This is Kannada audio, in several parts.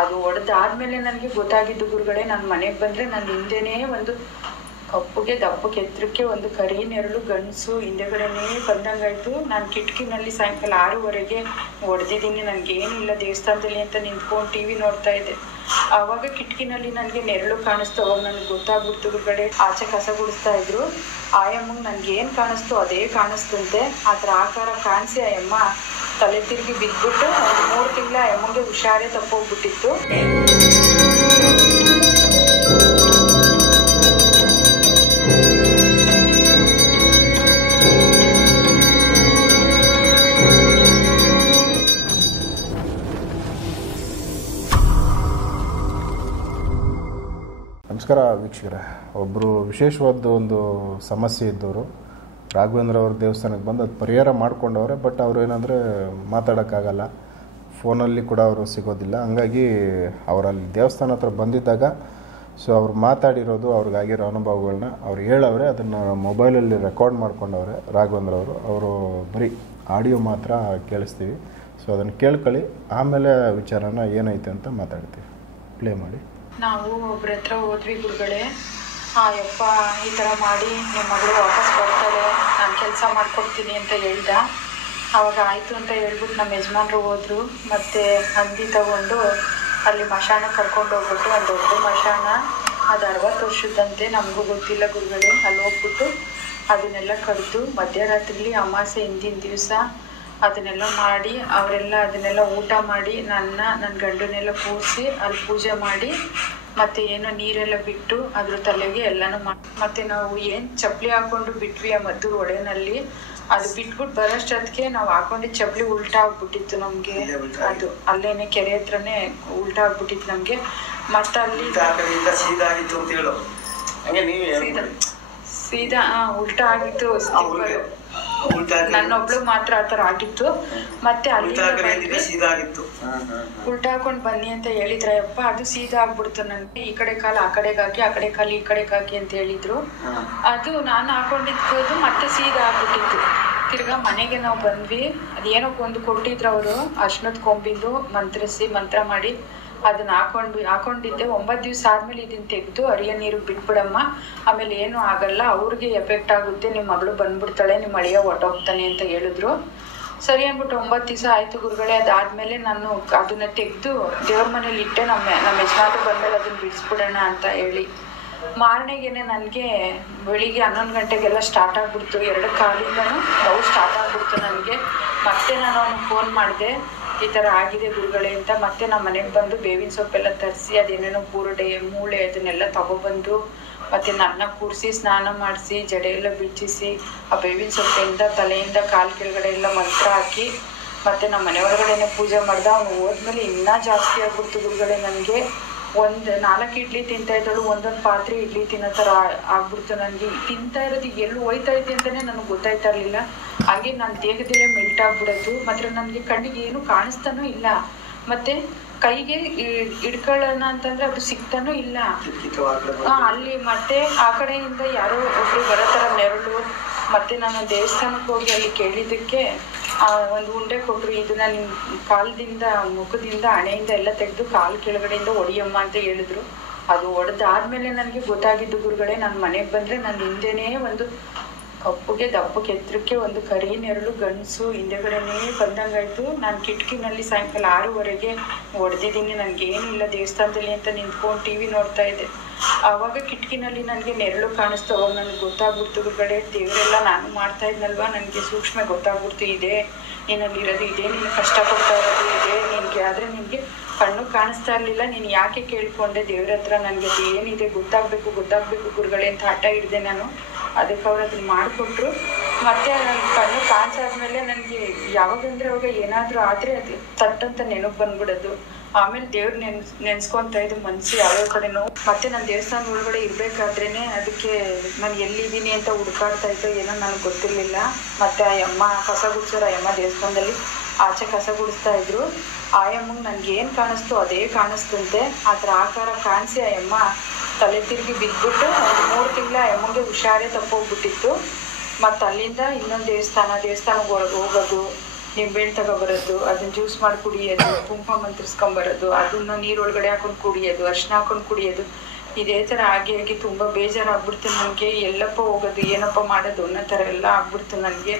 ಅದು ಹೊಡೆದಾದ್ಮೇಲೆ ನನಗೆ ಗೊತ್ತಾಗಿದ್ದು ಗುರುಗಳೇ, ನಾನು ಮನೆಗೆ ಬಂದರೆ ನನ್ನ ಹಿಂದೆನೇ ಒಂದು ಕಪ್ಪುಗೆ ದಪ್ಪಕ್ಕೆ ಎತ್ತರಕ್ಕೆ ಒಂದು ಕರಿ ನೆರಳು ಗಂಡಸು ಹಿಂದೆಗಡೆನೇ ಬಂದಂಗಾಯ್ತು. ನಾನು ಕಿಟಕಿನಲ್ಲಿ ಸಾಯಂಕಾಲ 6:30 ಹೊಡೆದಿದ್ದೀನಿ. ನನಗೇನಿಲ್ಲ ದೇವಸ್ಥಾನದಲ್ಲಿ ಅಂತ ನಿಂತ್ಕೊಂಡು ಟಿ ವಿ ನೋಡ್ತಾ ಇದ್ದೆ. ಆವಾಗ ಕಿಟಕಿನಲ್ಲಿ ನನಗೆ ನೆರಳು ಕಾಣಿಸ್ತು. ಅವಾಗ ನನಗೆ ಗೊತ್ತಾಗ್ಬಿಡ್ತು ಗುರುಗಳೇ. ಆಚೆ ಕಸ ಗುಡಿಸ್ತಾ ಇದ್ರು. ಆಯಮ್ಮಗೆ ನನಗೇನು ಕಾಣಿಸ್ತು ಅದೇ ಕಾಣಿಸ್ತಂತೆ. ಅದರ ಆಕಾರ ಕಾಣಿಸಿ ಆಯಮ್ಮ ತಲೆ ತಿರುಗಿ ಬಿದ್ದುಬಿಟ್ಟು ಒಂದು 3 ತಿಂಗಳ ಆಯಮ್ಮಗೆ ಹುಷಾರೇ ತಪ್ಪೋಗ್ಬಿಟ್ಟಿತ್ತು. ನಮಸ್ಕಾರ ವೀಕ್ಷಕರೇ. ಒಬ್ಬರು ವಿಶೇಷವಾದ ಒಂದು ಸಮಸ್ಯೆ ಇದ್ದವರು ರಾಘವೇಂದ್ರ ಅವ್ರ ದೇವಸ್ಥಾನಕ್ಕೆ ಬಂದು ಅದು ಪರಿಹಾರ ಮಾಡ್ಕೊಂಡವ್ರೆ. ಬಟ್ ಅವರು ಏನಂದರೆ ಮಾತಾಡೋಕ್ಕಾಗಲ್ಲ, ಫೋನಲ್ಲಿ ಕೂಡ ಅವರು ಸಿಗೋದಿಲ್ಲ. ಹಂಗಾಗಿ ಅವರಲ್ಲಿ ದೇವಸ್ಥಾನ ಹತ್ರ ಬಂದಿದ್ದಾಗ ಅವ್ರು ಮಾತಾಡಿರೋದು, ಅವ್ರಿಗಾಗಿರೋ ಅನುಭವಗಳನ್ನ ಅವ್ರು ಹೇಳವ್ರೆ. ಅದನ್ನು ಮೊಬೈಲಲ್ಲಿ ರೆಕಾರ್ಡ್ ಮಾಡ್ಕೊಂಡವ್ರೆ ರಾಘವೇಂದ್ರ ಅವರು ಬರೀ ಆಡಿಯೋ ಮಾತ್ರ ಕೇಳಿಸ್ತೀವಿ. ಅದನ್ನು ಕೇಳ್ಕೊಳ್ಳಿ, ಆಮೇಲೆ ವಿಚಾರನ ಏನೈತೆ ಅಂತ ಮಾತಾಡ್ತೀವಿ. ಪ್ಲೇ ಮಾಡಿ. ನಾವು ಒಬ್ರ ಹತ್ರ ಹೋದ್ವಿ ಗುರುಗಳೇ. ಯಪ್ಪ ಈ ಥರ ಮಾಡಿ ನಿಮ್ಮ ಮಗಳು ವಾಪಸ್ ಬರ್ತಾಳೆ, ನಾನು ಕೆಲಸ ಮಾಡ್ಕೊಡ್ತೀನಿ ಅಂತ ಹೇಳ್ದ. ಆವಾಗ ಆಯಿತು ಅಂತ ಹೇಳ್ಬಿಟ್ಟು ನಮ್ಮ ಯಜಮಾನ್ರು ಹೋದರು. ಮತ್ತು ಹಂದಿ ತಗೊಂಡು ಅಲ್ಲಿ ಮಶಾನ ಕರ್ಕೊಂಡು ಹೋಗ್ಬಿಟ್ಟು, ಒಂದು ದೊಡ್ಡ ಮಶಾನ, ಅದು 60 ವರ್ಷದಂತೆ, ನಮಗೂ ಗೊತ್ತಿಲ್ಲ ಗುರುಗಳೇ. ಅಲ್ಲಿ ಹೋಗ್ಬಿಟ್ಟು ಅದನ್ನೆಲ್ಲ ಕಡಿದು ಮಧ್ಯರಾತ್ರಿಲಿ ಅಮಾಸೆ ಹಿಂದಿನ ದಿವಸ ಅದನ್ನೆಲ್ಲ ಮಾಡಿ ಅವರೆಲ್ಲ ಅದನ್ನೆಲ್ಲ ಊಟ ಮಾಡಿ ನನ್ನ ಗಂಡನೆಲ್ಲ ಕೂರಿಸಿ ಅಲ್ಲಿ ಪೂಜೆ ಮಾಡಿ ಮತ್ತು ಏನೋ ನೀರೆಲ್ಲ ಬಿಟ್ಟು ಅದ್ರ ತಲೆಗೆ ಎಲ್ಲನೂ ಮಾಡಿ, ಮತ್ತು ನಾವು ಏನು ಚಪ್ಪಲಿ ಹಾಕ್ಕೊಂಡು ಬಿಟ್ವಿ ಆ ಮದ್ದೂರು ಒಡೆನಲ್ಲಿ, ಅದು ಬಿಟ್ಬಿಟ್ಟು ಬರೋಷ್ಟೊತ್ತಿಗೆ ನಾವು ಹಾಕೊಂಡಿದ್ದು ಚಪ್ಪಲಿ ಉಲ್ಟಾ ಆಗ್ಬಿಟ್ಟಿತ್ತು ನಮಗೆ. ಅದು ಅಲ್ಲೇನೆ ಕೆರೆ ಹತ್ರನೇ ಉಲ್ಟಾ ಆಗ್ಬಿಟ್ಟಿತ್ತು ನಮಗೆ. ಮತ್ತು ಅಲ್ಲಿ ಸೀದಾ ಉಲ್ಟಾ ಆಗಿತ್ತು. ನನ್ನೊಬ್ಳು ಮಾತ್ರ ಆ ಥರ ಆಗಿತ್ತು. ಮತ್ತೆ ಅಲ್ಲಿ ಉಲ್ಟಾ ಹಾಕೊಂಡು ಬನ್ನಿ ಅಂತ ಹೇಳಿದ್ರಪ್ಪ. ಅದು ಸೀದಾ ಆಗ್ಬಿಡ್ತು ನನಗೆ. ಈ ಕಡೆ ಕಾಲು ಆ ಕಡೆಗೆ ಹಾಕಿ, ಆ ಕಡೆ ಕಾಲು ಈ ಕಡೆಗೆ ಹಾಕಿ ಅಂತ ಹೇಳಿದ್ರು. ಅದು ನಾನು ಹಾಕೊಂಡಿದ್ದು ಮತ್ತೆ ಸೀದಾ ಆಗ್ಬಿಟ್ಟಿತ್ತು. ತಿರ್ಗಾ ಮನೆಗೆ ನಾವು ಬಂದ್ವಿ. ಅದೇನೋ ಒಂದು ಕೊಟ್ಟಿದ್ರು ಅವರು, ಅರ್ಶಿನದ ಕೊಂಬಿಂದು ಮಂತ್ರ ಮಾಡಿ ಅದನ್ನ ಹಾಕೊಂಡಿದ್ದೆ. 9 ದಿವಸ ಆದ್ಮೇಲೆ ಇದನ್ನ ತೆಗೆದು ಅರಿಯ ನೀರು ಬಿಟ್ಬಿಡಮ್ಮ, ಆಮೇಲೆ ಏನು ಆಗಲ್ಲ, ಅವ್ರಿಗೆ ಎಫೆಕ್ಟ್ ಆಗುತ್ತೆ, ನಿಮ್ಮ ಮಗಳು ಬಂದ್ಬಿಡ್ತಾಳೆ, ನಿಮ್ಮ ಅಳಿಯ ಹೊಟ್ಟೋಗ್ತಾನೆ ಅಂತ ಹೇಳಿದ್ರು. ಸರಿ ಅಂದ್ಬಿಟ್ಟು 9 ದಿವಸ ಆಯ್ತು ಗುರುಗಳೇ. ಅದಾದ್ಮೇಲೆ ನಾನು ಅದನ್ನ ತೆಗೆದು ದೇವ್ರ ಮನೇಲಿ ಇಟ್ಟೆ. ನಮ್ಮ ಯಜಮಾನ್ರು ಬಂದ್ಮೇಲೆ ಅದನ್ನ ಬಿಡಿಸ್ಬಿಡೋಣ ಅಂತ ಹೇಳಿ. ಮಾರನೆಗೇನೆ ನನಗೆ ಬೆಳಿಗ್ಗೆ 11 ಗಂಟೆಗೆಲ್ಲ ಸ್ಟಾರ್ಟ್ ಆಗ್ಬಿಡ್ತು. 2 ಕಾಲಿಂದನೂ ನೋವು ಸ್ಟಾರ್ಟ್ ಆಗ್ಬಿಡ್ತು ನನಗೆ. ಮತ್ತೆ ನಾನು ಅವ್ನಿಗೆ ಫೋನ್ ಮಾಡಿದೆ, ಈ ಥರ ಆಗಿದೆ ಗುರುಗಳೇ ಅಂತ. ಮತ್ತೆ ನಮ್ಮ ಮನೆಗೆ ಬಂದು ಬೇವಿನ ಸೊಪ್ಪೆಲ್ಲ ತರಿಸಿ ಅದೇನೇನೋ ಬುರುಡೆ ಮೂಳೆ ಅದನ್ನೆಲ್ಲ ತಗೊಬಂದು ಮತ್ತು ನನ್ನ ಕೂರಿಸಿ ಸ್ನಾನ ಮಾಡಿಸಿ ಜಡೆ ಎಲ್ಲ ಬಿಚ್ಚಿಸಿ ಆ ಬೇವಿನ ಸೊಪ್ಪಿಂದ ತಲೆಯಿಂದ ಕಾಲು ಕೆಳಗಡೆ ಎಲ್ಲ ಮಂತ್ರ ಹಾಕಿ ಮತ್ತು ನಮ್ಮ ಮನೆ ಒಳಗಡೆನೆ ಪೂಜೆ ಮಾಡ್ದೆ. ಅವನು ಹೋದ್ಮೇಲೆ ಇನ್ನೂ ಜಾಸ್ತಿ ಆಗ್ಬಿಡ್ತು ಗುರುಗಳೇ. ನನಗೆ 4 ಇಡ್ಲಿ ತಿಂತಾ ಇದ್ದಳು, ಒಂದೊಂದು ಪಾತ್ರೆ ಇಡ್ಲಿ ತಿನ್ನೋ ಥರ ಆಗ್ಬಿಡ್ತು ನನಗೆ. ತಿಂತಾ ಇರೋದು ಎಲ್ಲಿ ಹೋಯ್ತಾ ಇದೆ ಅಂತಲೇ ನನಗೆ ಗೊತ್ತಾಯ್ತಾ ಇರಲಿಲ್ಲ. ಹಾಗೆ ನನ್ನ ದೇಹದಲ್ಲೇ ಮೆಲ್ಟ್ ಆಗ್ಬಿಡೋದು. ಮಾತ್ರ ನನಗೆ ಕಣ್ಣಿಗೆ ಏನು ಕಾಣಿಸ್ತಾನೂ ಇಲ್ಲ. ಮತ್ತು ಕೈಗೆ ಹಿಡ್ಕೊಳ್ಳೋಣ ಅಂತಂದರೆ ಅದು ಸಿಗ್ತಾನೂ ಇಲ್ಲ. ಅಲ್ಲಿ ಮತ್ತೆ ಆ ಕಡೆಯಿಂದ ಯಾರೋ ಒಬ್ಬರು ಬರೋ ಥರ ನೆರಳು. ಮತ್ತು ನಾನು ದೇವಸ್ಥಾನಕ್ಕೆ ಹೋಗಿ ಅಲ್ಲಿ ಕೇಳಿದ್ದಕ್ಕೆ ಒಂದು ಉಂಡೆ ಕೊಟ್ಟರು. ಇದನ್ನ ನಿಮ್ಮ ಕಾಲದಿಂದ ಮುಖದಿಂದ ಹಣೆಯಿಂದ ಎಲ್ಲ ತೆಗೆದು ಕಾಲು ಕೆಳಗಡೆಯಿಂದ ಹೊಡಿಯಮ್ಮ ಅಂತ ಹೇಳಿದ್ರು. ಅದು ಹೊಡೆದಾದ್ಮೇಲೆ ನನಗೆ ಗೊತ್ತಾಗಿದ್ದು ಗುರುಗಳೇ, ನಾನು ಮನೆಗೆ ಬಂದರೆ ನನ್ನ ಹಿಂದೆನೇ ಒಂದು ಕಪ್ಪುಗೆ ದಪ್ಪಕ್ಕೆ ಎತ್ತರಕ್ಕೆ ಒಂದು ಕರಿ ನೆರಳು ಗಂಡಸು ಹಿಂದೆಗಡೆನೇ ಬಂದಂಗಾಯ್ತು. ನಾನು ಕಿಟಕಿನಲ್ಲಿ ಸಾಯಂಕಾಲ 6:30 ಹೊಡೆದಿದ್ದೀನಿ. ನನಗೇನಿಲ್ಲ ದೇವಸ್ಥಾನದಲ್ಲಿ ಅಂತ ನಿಂತ್ಕೊಂಡು ಟಿ ವಿ ನೋಡ್ತಾ ಇದ್ದೆ. ಆವಾಗ ಕಿಟಕಿನಲ್ಲಿ ನನಗೆ ನೆರಳು ಕಾಣಿಸ್ತು. ಅವಾಗ ನನಗೆ ಗೊತ್ತಾಗ್ಬಿಡ್ತು ಗುರುಗಳೇ, ದೇವರೆಲ್ಲ ನಾನು ಮಾಡ್ತಾ ಇದ್ನಲ್ವ, ನನಗೆ ಸೂಕ್ಷ್ಮ ಗೊತ್ತಾಗ್ಬಿಡ್ತು. ಇದೆ ನೀನಲ್ಲಿರೋದು, ಇದೆ ನೀನು ಕಷ್ಟ ಕೊಡ್ತಾ ಇರೋದು, ಇದೆ ನಿನಗೆ. ಆದರೆ ನಿನಗೆ ಕಣ್ಣು ಕಾಣಿಸ್ತಾ ಇರಲಿಲ್ಲ. ನೀನು ಯಾಕೆ ಕೇಳಿಕೊಂಡೆ ದೇವ್ರ ಹತ್ರ, ನನಗೆ ಅದು ಏನಿದೆ ಗೊತ್ತಾಗಬೇಕು ಗುರುಗಳೇ ಅಂತ ಹಠ ಹಿಡಿದೆ ನಾನು. ಅದಕ್ಕೆ ಅವ್ರು ಅದನ್ನ ಮಾಡಿಕೊಟ್ರು. ಮತ್ತು ನನ್ನ ಕಣ್ಣು ಕಾಣಿಸಾದ್ಮೇಲೆ ನನಗೆ ಯಾವಾಗಂದರೆ ಅವಾಗ ಏನಾದರೂ ಆದರೆ ಅದು ತಟ್ಟಂತ ನೆನಪು ಬಂದ್ಬಿಡೋದು. ಆಮೇಲೆ ದೇವ್ರು ನೆನೆಸ್ಕೊತಾ ಇದ್ದು ಮನಸ್ಸು ಯಾವ್ಯಾವ ಕಡೆನೋ. ಮತ್ತು ನಾನು ದೇವಸ್ಥಾನದ ಒಳಗಡೆ ಇರಬೇಕಾದ್ರೇ ಅದಕ್ಕೆ ನಾನು ಎಲ್ಲಿದ್ದೀನಿ ಅಂತ ಹುಡುಕಾಡ್ತಾ ಇದ್ದೋ ಏನೋ ನನಗೆ ಗೊತ್ತಿರಲಿಲ್ಲ. ಮತ್ತು ಆ ಅಮ್ಮ ಕಸ ಗುಡಿಸೋರು, ಆ ಅಮ್ಮ ದೇವಸ್ಥಾನದಲ್ಲಿ ಆಚೆ ಕಸ ಗುಡಿಸ್ತಾ ಇದ್ರು. ಆಯಮ್ಮಗೆ ನನಗೇನು ಕಾಣಿಸ್ತು ಅದೇ ಕಾಣಿಸ್ತಂತೆ. ಅದರ ಆಕಾರ ಕಾಣಿಸಿ ಆ ಅಮ್ಮ ತಲೆ ತಿರುಗಿ ಬಿದ್ದುಬಿಟ್ಟು ಒಂದು 3 ತಿಂಗಳ ಅಮ್ಮಂಗೆ ಹುಷಾರೇ ತಪ್ಪೋಗ್ಬಿಟ್ಟಿತ್ತು. ಮತ್ತು ಅಲ್ಲಿಂದ ಇನ್ನೊಂದು ದೇವಸ್ಥಾನಕ್ಕೆ ಹೋಗೋದು ನಿಂಬೆಹಣ್ಣು ತಗೊಬರೋದು, ಅದನ್ನ ಜ್ಯೂಸ್ ಮಾಡಿ ಕುಡಿಯೋದು, ಕುಂಕುಮ ಮಂತ್ರಿಸ್ಕೊಂಬರೋದು, ಅದನ್ನ ನೀರೊಳಗಡೆ ಹಾಕೊಂಡು ಕುಡಿಯೋದು, ಅರ್ಶಿನ ಹಾಕೊಂಡು ಕುಡಿಯೋದು. ಇದೇ ಥರ ಆಗಿ ಆಗಿ ತುಂಬ ಬೇಜಾರಾಗ್ಬಿಡ್ತು ನನಗೆ. ಎಲ್ಲಪ್ಪ ಹೋಗೋದು, ಏನಪ್ಪ ಮಾಡೋದು ಅನ್ನೋ ಥರ ಎಲ್ಲ ಆಗ್ಬಿಡ್ತು ನನಗೆ.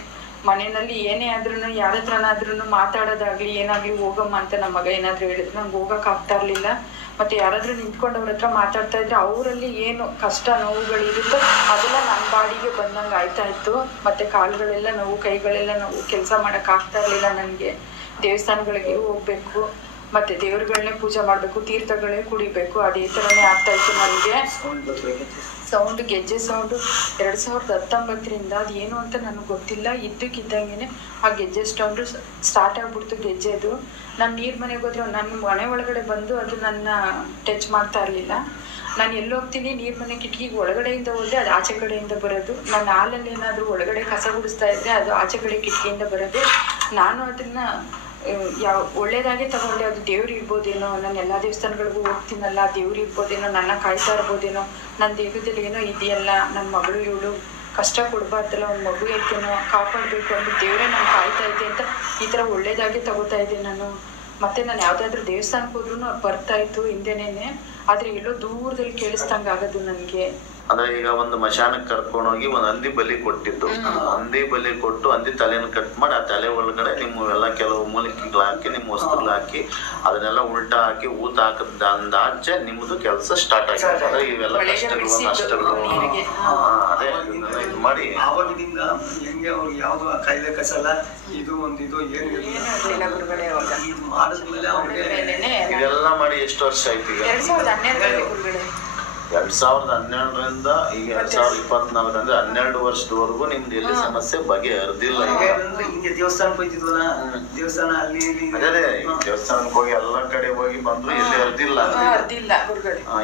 ಮನೆಯಲ್ಲಿ ಏನೇ ಆದ್ರೂ ಯಾರ ಹತ್ರನಾದ್ರೂ ಮಾತಾಡೋದಾಗ್ಲಿ ಏನಾಗಲಿ ಹೋಗಮ್ಮ ಅಂತ ನಮ್ಮ ಮಗ ಏನಾದರೂ ಹೇಳಿದ್ರು ನಂಗೆ ಹೋಗೋಕ್ಕಾಗ್ತಾ ಇರಲಿಲ್ಲ. ಮತ್ತು ಯಾರಾದರೂ ನಿಂತ್ಕೊಂಡು ಅವ್ರ ಹತ್ರ ಮಾತಾಡ್ತಾ ಇದ್ರೆ ಅವರಲ್ಲಿ ಏನು ಕಷ್ಟ ನೋವುಗಳಿರುತ್ತೋ ಅದೆಲ್ಲ ನನ್ನ ಬಾಡಿಗೆ ಬಂದಂಗೆ ಆಯ್ತಾ ಇತ್ತು. ಮತ್ತು ಕಾಲುಗಳೆಲ್ಲ ನೋವು, ಕೈಗಳೆಲ್ಲ ನೋವು, ಕೆಲಸ ಮಾಡೋಕ್ಕಾಗ್ತಾ ಇರಲಿಲ್ಲ ನನಗೆ. ದೇವಸ್ಥಾನಗಳಿಗೆ ಹೋಗ್ಬೇಕು, ಮತ್ತು ದೇವ್ರುಗಳನ್ನೇ ಪೂಜೆ ಮಾಡಬೇಕು, ತೀರ್ಥಗಳೇ ಕುಡಿಬೇಕು, ಅದೇ ಥರನೇ ಆಗ್ತಾ ಇತ್ತು ನನಗೆ. ಸೌಂಡು, ಗೆಜ್ಜೆ ಸೌಂಡು 2019ರಿಂದ ಅದು ಏನು ಅಂತ ನನಗೆ ಗೊತ್ತಿಲ್ಲ. ಇದ್ದಕ್ಕಿದ್ದಂಗೆ ಆ ಗೆಜ್ಜೆ ಸೌಂಡು ಸ್ಟಾರ್ಟ್ ಆಗಿಬಿಡ್ತು ಗೆಜ್ಜೆದು. ನಾನು ನೀರು ಮನೆಗೆ ಹೋದ್ರೆ ನನ್ನ ಮನೆ ಒಳಗಡೆ ಬಂದು ಅದು ನನ್ನ ಟಚ್ ಮಾಡ್ತಾ ಇರಲಿಲ್ಲ. ನಾನು ಎಲ್ಲಿ ಹೋಗ್ತೀನಿ ನೀರು ಮನೆ ಕಿಟಕಿಗೆ ಒಳಗಡೆಯಿಂದ ಹೋದರೆ ಅದು ಆಚೆ ಕಡೆಯಿಂದ ಬರೋದು. ನನ್ನ ಹಾಲಲ್ಲಿ ಏನಾದರೂ ಒಳಗಡೆ ಕಸ ಗುಡಿಸ್ತಾ ಇದ್ದರೆ ಅದು ಆಚೆ ಕಡೆ ಕಿಟಕಿಯಿಂದ ಬರೋದು. ನಾನು ಅದನ್ನು ಒಳ್ಳೇದಾಗೆ ತಗೊಂಡೆ. ಅದು ದೇವ್ರು ಇರ್ಬೋದೇನೋ, ನಾನು ಎಲ್ಲ ದೇವಸ್ಥಾನಗಳಿಗೂ ಹೋಗ್ತೀನಲ್ಲ, ದೇವ್ರು ಇರ್ಬೋದೇನೋ, ನನ್ನ ಕಾಯ್ತಾ ಇರ್ಬೋದೇನೋ, ನನ್ನ ದೇಹದಲ್ಲಿ ಏನೋ ಇದೆಯಲ್ಲ, ನನ್ನ ಮಗಳು ಇವಳು ಕಷ್ಟ ಕೊಡಬಾರ್ದಲ್ಲ, ಒಂದು ಮಗು ಐತೇನೋ, ಕಾಪಾಡಬೇಕು ಅಂದ್ರೆ ದೇವರೇ ನಾನು ಕಾಯ್ತಾ ಇದ್ದೆ ಅಂತ ಈ ಥರ ಒಳ್ಳೇದಾಗೆ ತಗೋತಾ ಇದ್ದೆ ನಾನು. ಮತ್ತು ನಾನು ಯಾವುದಾದ್ರೂ ದೇವಸ್ಥಾನಕ್ಕೆ ಹೋದ್ರೂ ಬರ್ತಾ ಇತ್ತು ಹಿಂದೆನೇನೆ, ಆದರೆ ಎಲ್ಲೋ ದೂರದಲ್ಲಿ ಕೇಳಿಸ್ದಂಗೆ ಆಗೋದು ನನಗೆ. ಅಂದ್ರೆ ಈಗ ಒಂದು ಮಶಾನಕ್ಕೆ ಕರ್ಕೊಂಡೋಗಿ ಒಂದು ಹಂದಿ ಬಲಿ ಕೊಟ್ಟಿದ್ದು, ಹಂದಿ ಬಲಿ ಕೊಟ್ಟು ಹಂದಿ ತಲೆಯನ್ನು ಕಟ್ ಮಾಡಿ ಆ ತಲೆ ಒಳಗಡೆ ನಿಮ್ಮೆಲ್ಲ ಕೆಲವು ಮೂಲಿಕೆಗಳು ಹಾಕಿ ನಿಮ್ಮ ವಸ್ತುಗಳು ಹಾಕಿ ಅದನ್ನೆಲ್ಲ ಉಲ್ಟಾ ಹಾಕಿ ಊತ ಹಾಕದಾಚೆ ನಿಮ್ದು ಕೆಲಸ ಸ್ಟಾರ್ಟ್ ಆಗಿದೆ. ಅಂದ್ರೆ ಇವೆಲ್ಲ ಕಷ್ಟಗಳು ನಷ್ಟಗಳು ಅದೇ ಇದು ಮಾಡಿ ಆವಾಗಿನಿಂದ ಹೆಂಗೆ ಅವ್ರಿಗೆ ಯಾವ್ದು ಕಾಯಿಲೆ ಕಸಲ್ಲ, ಇದು ಒಂದು ಇದು ಏನು ಇದು ಮಾಡಿದ್ಮೇಲೆ ಅವ್ರಿಗೆ ಇದೆಲ್ಲ ಮಾಡಿ ಎಷ್ಟು ವರ್ಷ ಆಯ್ತು ಈಗ? 2012ರಿಂದ ಈಗ 2024 ಅಂದ್ರೆ 12 ವರ್ಷದವರೆಗೂ ನಿಮ್ದು ಎಲ್ಲಿ ಸಮಸ್ಯೆ ಬಗೆಹರಿದಿಲ್ಲ. ಹಿಂಗೆ ದೇವಸ್ಥಾನಕ್ಕೆ ಹೋಯ್ತಿದ್ವಲ್ಲ, ದೇವಸ್ಥಾನ ಅಲ್ಲಿ ಅದೇ ದೇವಸ್ಥಾನಕ್ಕೆ ಹೋಗಿ ಎಲ್ಲ ಕಡೆ ಹೋಗಿ ಬಂದ್ರು ಎಲ್ಲಿ ಹರಿದಿಲ್ಲ.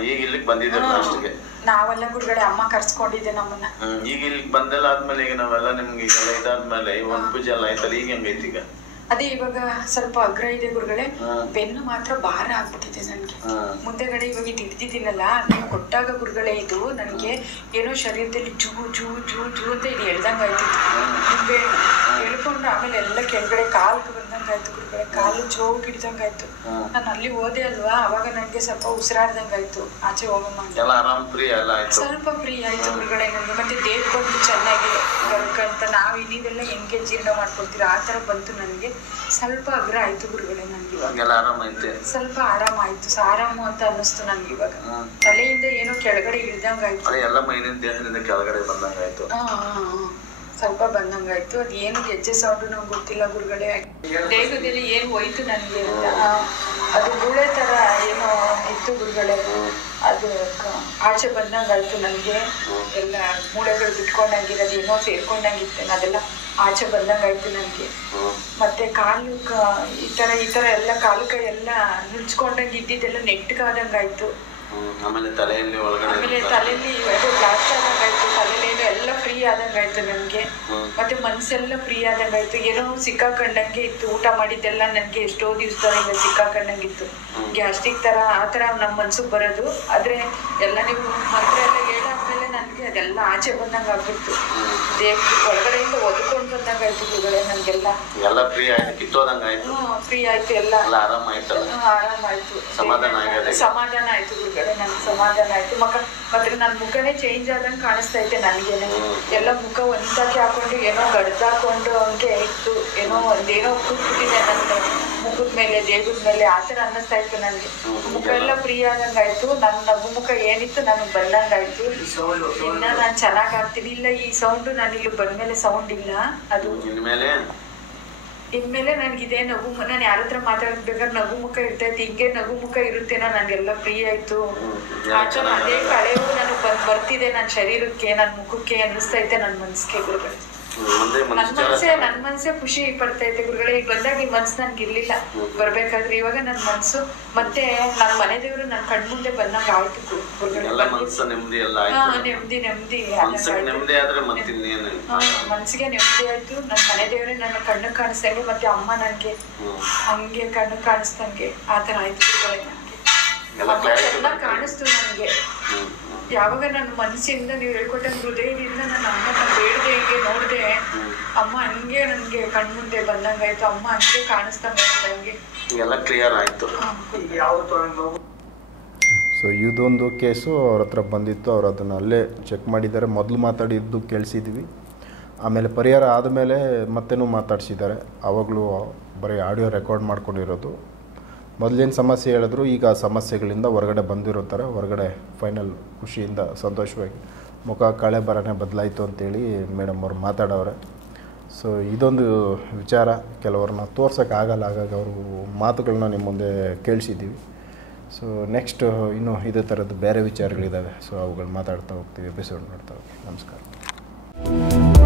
ಈಗ ಇಲ್ಲಿಗೆ ಬಂದಿದ್ದೀರ ಅಷ್ಟಿಗೆ ನಾವೆಲ್ಲ ಗುರುಗಡೆ ಅಮ್ಮ ಕರ್ಸ್ಕೊಂಡಿದ್ದೆ ನಮ್ಮನ್ನ. ಈಗ ಇಲ್ಲಿಗೆ ಬಂದೆಲ್ಲ ಆದ್ಮೇಲೆ ಈಗ ನಾವೆಲ್ಲ ನಿಮ್ಗೆ ಈಗೆಲ್ಲ ಇದಾದ್ಮೇಲೆ ಒಂದ್ ಪೂಜೆ ಎಲ್ಲ ಆಯ್ತಲ್ಲ, ಈಗ ಹೆಂಗೈತಿ ಈಗ? ಅದೇ ಇವಾಗ ಸ್ವಲ್ಪ ಅಗ್ರ ಇದೆ ಗುರುಗಳೇ, ಬೆನ್ನು ಮಾತ್ರ ಭಾರ ಆಗ್ಬಿಟ್ಟಿದೆ ನನ್ಗೆ. ಮುಂದೆಗಡೆ ಇವಾಗ ಇದು ಹಿಡ್ದಿದ್ದೀನಲ್ಲ, ನೀವು ಕೊಟ್ಟಾಗ ಗುರುಗಳೇ ಇದು ನನ್ಗೆ ಏನೋ ಶರೀರದಲ್ಲಿ ಜೂ ಜೂ ಜೂ ಜೂ ಅಂತ ಇದು ಎಳ್ದಂಗ ಆಯ್ತಿತ್ತು. ನಿಂಬೆ ಹೇಳ್ಕೊಂಡು ಆಮೇಲೆ ಎಲ್ಲ ಕೆಳಗಡೆ ಕಾಲ್ಗೆ ಬಂದಂಗಾಯ್ತು ಗುರುಗಳೇ, ಕಾಲು ಜೋಗ್ ಹಿಡ್ದಂಗಾಯ್ತು. ನಾನು ಅಲ್ಲಿ ಹೋದೆ ಅಲ್ವಾ, ಅವಾಗ ನನ್ಗೆ ಸ್ವಲ್ಪ ಉಸಿರಾಡ್ದಂಗಾಯ್ತು, ಆಚೆ ಹೋಗಮ್ಮ ಸ್ವಲ್ಪ ಫ್ರೀ ಆಯ್ತು ಗುರುಗಳೇ ನನ್ಗೆ. ಮತ್ತೆ ದೇಹ ಬಂದು ಚೆನ್ನಾಗಿ ಬರ್ಕಂತ ನಾವು ನೀವೆಲ್ಲ ಹೆಂಗೆ ಜೀರ್ಣ ಮಾಡ್ಕೊಳ್ತೀರ ಆ ಥರ ಬಂತು ನನಗೆ. ಸ್ವಲ್ಪ ಅಗ್ರ ಆಯ್ತು ಗುರುಗಳೇ ನನ್ಗೆ, ಸ್ವಲ್ಪ ಆರಾಮ ಆಯ್ತು, ಆರಾಮು ಅಂತ ಅನ್ನಿಸ್ತು ನನ್ಗೆ. ಇವಾಗ ತಲೆಯಿಂದ ಏನೋ ಕೆಳಗಡೆ ಇಳ್ದಂಗಾಯ್ತು, ಎಲ್ಲ ಮೈನಿನ ದೇಹದಿಂದ ಕೆಳಗಡೆ ಬಂದಂಗಾಯ್ತು, ಸ್ವಲ್ಪ ಬಂದಂಗಾಯ್ತು. ಅದು ಏನು ಗೆಜ್ಜೆ ಸೌಂಡು ನಂಗೆ ಗೊತ್ತಿಲ್ಲ ಗುರುಗಳೇ, ದೇಹದಲ್ಲಿ ಏನು ಹೋಯ್ತು ನನಗೆ ಅಂತ. ಅದು ಮೂಳೆ ಥರ ಏನೋ ಇತ್ತು ಗುರುಗಳೇ, ಅದು ಆಚೆ ಬಂದಂಗಾಯ್ತು ನನಗೆ. ಎಲ್ಲ ಮೂಳೆಗಳು ಬಿಟ್ಕೊಂಡಂಗಿರೋದು ಏನೋ ಸೇರ್ಕೊಂಡಂಗಿತ್ತು, ಅದೆಲ್ಲ ಆಚೆ ಬಂದಂಗಾಯ್ತು ನನಗೆ. ಮತ್ತೆ ಕಾಲು ಈ ಥರ ಎಲ್ಲ ಕಾಲು ಕೈ ಎಲ್ಲ ನುಡ್ಸ್ಕೊಂಡಂಗೆ ಇದ್ದಿದ್ದೆಲ್ಲ ನೆಟ್ಟಗಾದಂಗಾಯ್ತು. ಆಮೇಲೆ ತಲೆಯಲ್ಲಿ ಬ್ಲಾಸ್ಟ್ ಆದಂಗಾಯ್ತು, ತಲೆಯಲ್ಲಿ ಎಲ್ಲ ಫ್ರೀ ಆದಂಗಾಯ್ತು ನನಗೆ. ಮತ್ತೆ ಮನ್ಸೆಲ್ಲ ಫ್ರೀ ಆದಂಗಾಯ್ತು, ಏನೋ ಸಿಕ್ಕಾಕೊಂಡಂಗೆ ಇತ್ತು. ಊಟ ಮಾಡಿದ್ದೆಲ್ಲ ನನಗೆ ಎಷ್ಟೋ ದಿವಸದಿಂದ ಸಿಕ್ಕಾಕೊಂಡಂಗಿತ್ತು, ಗ್ಯಾಸ್ಟ್ರಿಕ್ ಥರ ಆ ಥರ ನಮ್ಮ ಮನ್ಸಿಗೆ ಬರೋದು. ಆದರೆ ಎಲ್ಲ ನೀವು ಮಂತ್ರ ಎಲ್ಲ ಹೇಳಾದ್ಮೇಲೆ ನನಗೆ ಅದೆಲ್ಲ ಆಚೆ ಬಂದಂಗೆ ಆಗ್ಬಿಡ್ತು, ದೇಹ ಒಳಗಡೆಯಿಂದ ಒದ್ಕೊಂಡು ಬಂದಂಗಾಯ್ತು ಗುರುಗಳೇ ನನಗೆಲ್ಲ. ಫ್ರೀ ಆಯ್ತು, ಕಿತ್ತೋದಂಗಾಯ್ತು, ಫ್ರೀ ಆಯ್ತು, ಎಲ್ಲ ಆರಾಮಾಯ್ತು, ಸಮಾಧಾನ ಆಯ್ತು ಗುರುಗಳೇ, ನನ್ಗೆ ಸಮಾಧಾನ ಆಯ್ತು. ಮತ್ತೆ ನನ್ನ ಮುಖನೇ ಚೇಂಜ್ ಆದಂಗೆ ಕಾಣಿಸ್ತಾ ಇತ್ತು ನನಗೇನೆ. ಎಲ್ಲ ಮುಖ ಒಂದಾಗಿ ಹಾಕೊಂಡು ಏನೋ ಗಡ್ದಾಕೊಂಡು ಹಂಗೆ ಇತ್ತು, ಒಂದೇನೋ ಕೂತ್ಬಿಟ್ಟಿದೆ ನನ್ನ ಮುಖದ ಮೇಲೆ, ದೇಹದ ಮೇಲೆ, ಆ ಥರ ಅನ್ನಿಸ್ತಾ ಇತ್ತು ನನಗೆ. ಮುಖ ಎಲ್ಲ ಫ್ರೀ ಆದಂಗಾಯ್ತು, ನನ್ನ ನಗು ಮುಖ ಏನಿತ್ತು ನನಗೆ ಬಂದಂಗಾಯ್ತು. ಇನ್ನ ನಾನು ಚೆನ್ನಾಗ್ ಆಗ್ತೀನಿ. ಇಲ್ಲ ಈ ಸೌಂಡು ನಾನು ಇಲ್ಲಿ ಬಂದ್ಮೇಲೆ ಸೌಂಡ್ ಇಲ್ಲ, ಅದು ಇನ್ಮೇಲೆ ನನಗಿದೆ ನಗು. ನಾನು ಯಾರ ಹತ್ರ ಮಾತಾಡ್ಬೇಕಾದ್ರೆ ನಗು ಮುಖ ಇರ್ತೈತಿ, ಹಿಂಗೆ ನಗು ಮುಖ ಇರುತ್ತೇನೋ, ನನಗೆಲ್ಲ ಫ್ರೀ ಆಯ್ತು. ಅದೇ ಕಳೆವು ನನಗೆ ಬರ್ತಿದೆ ನನ್ನ ಶರೀರಕ್ಕೆ, ನನ್ನ ಮುಖಕ್ಕೆ ಅನ್ನಿಸ್ತೈತೆ, ನನ್ನ ಮನ್ಸಿಗೆ ಗುರುಗಳೇ. ನನ್ನ ಮನ್ಸೇ ಖುಷಿ ಪಡ್ತೈತೆ ಗುರುಗಳೇ. ಈಗ ಬಂದಾಗ ಈ ಮನ್ಸು ನನ್ಗೆ ಇರ್ಲಿಲ್ಲ ಬರ್ಬೇಕಾದ್ರೆ, ಇವಾಗ ನನ್ನ ಮನ್ಸು ಮತ್ತೆ ನನ್ನ ಮನೆ ದೇವ್ರು ನನ್ನ ಕಣ್ಮುಂದೆ ಬಂದಂಗ ಆಯ್ತು ಗುರುಗಳೇ. ನೆಮ್ಮದಿ ಮನ್ಸಿಗೆ ನೆಮ್ಮದಿ ಆಯ್ತು. ನನ್ನ ಮನೆ ದೇವ್ರೆ ನನ್ನ ಕಣ್ಣು ಕಾಣಿಸ್ದಂಗೆ, ಮತ್ತೆ ಅಮ್ಮ ನನ್ಗೆ ಹಂಗೆ ಕಣ್ಣು ಕಾಣಿಸ್ದಂಗೆ ಆ ತರ ಆಯ್ತು ಗುರುಗಳೇ. ನನಗೆ ಕಾಣಿಸ್ತು ನನಗೆ. ಯಾವಾಗ ನನ್ನ ಮನಸ್ಸಿಂದ ನೀವು ಹೇಳ್ಕೊಟ್ಟೆ ಹೃದಯದಿಂದ ನನ್ನ ಅಮ್ಮನ ಬೇಡದೆ ಹೀಗೆ ನೋಡಿದೆ, ಅಮ್ಮ ಹಂಗೆ ನನಗೆ ಕಣ್ಮುಂದೆ ಬಂದಂಗಾಯ್ತು, ಅಮ್ಮ ಹಂಗೆ ಕಾಣಿಸ್ದಂಗೆ ಎಲ್ಲ ಕ್ಲಿಯರ್ ಆಯ್ತು. ಸೊ ಇದೊಂದು ಕೇಸು ಅವ್ರ ಹತ್ರ ಬಂದಿತ್ತು. ಅವ್ರು ಅದನ್ನು ಅಲ್ಲೇ ಚೆಕ್ ಮಾಡಿದ್ದಾರೆ. ಮೊದಲು ಮಾತಾಡಿದ್ದು ಕೇಳಿಸಿದ್ವಿ, ಆಮೇಲೆ ಪರಿಹಾರ ಆದಮೇಲೆ ಮತ್ತೇನೂ ಮಾತಾಡಿಸಿದ್ದಾರೆ. ಆವಾಗಲೂ ಬರೀ ಆಡಿಯೋ ರೆಕಾರ್ಡ್ ಮಾಡ್ಕೊಂಡಿರೋದು. ಮೊದಲೇನು ಸಮಸ್ಯೆ ಹೇಳಿದ್ರು, ಈಗ ಆ ಸಮಸ್ಯೆಗಳಿಂದ ಹೊರಗಡೆ ಬಂದಿರೋ ಥರ ಹೊರಗಡೆ ಫೈನಲ್ ಖುಷಿಯಿಂದ ಸಂತೋಷವಾಗಿ ಮುಖ ಕಳೆ ಬರನೇ ಬದಲಾಯಿತು ಅಂತೇಳಿ ಮೇಡಮ್ ಅವ್ರು ಮಾತಾಡೋರೆ. ಸೊ ಇದೊಂದು ವಿಚಾರ ಕೆಲವ್ರನ್ನ ತೋರ್ಸೋಕ್ಕಾಗಲ್ಲ, ಹಾಗಾಗಿ ಅವರು ಮಾತುಗಳನ್ನ ನಿಮ್ಮ ಮುಂದೆ ಕೇಳಿಸಿದ್ದೀವಿ. ಸೊ ನೆಕ್ಸ್ಟ್ ಇನ್ನೂ ಇದೇ ಥರದ್ದು ಬೇರೆ ವಿಚಾರಗಳಿದ್ದಾವೆ. ಸೊ ಅವುಗಳು ಮಾತಾಡ್ತಾ ಹೋಗ್ತೀವಿ, ಎಪಿಸೋಡ್ ಮಾಡ್ತಾ ಹೋಗ್ತೀವಿ. ನಮಸ್ಕಾರ.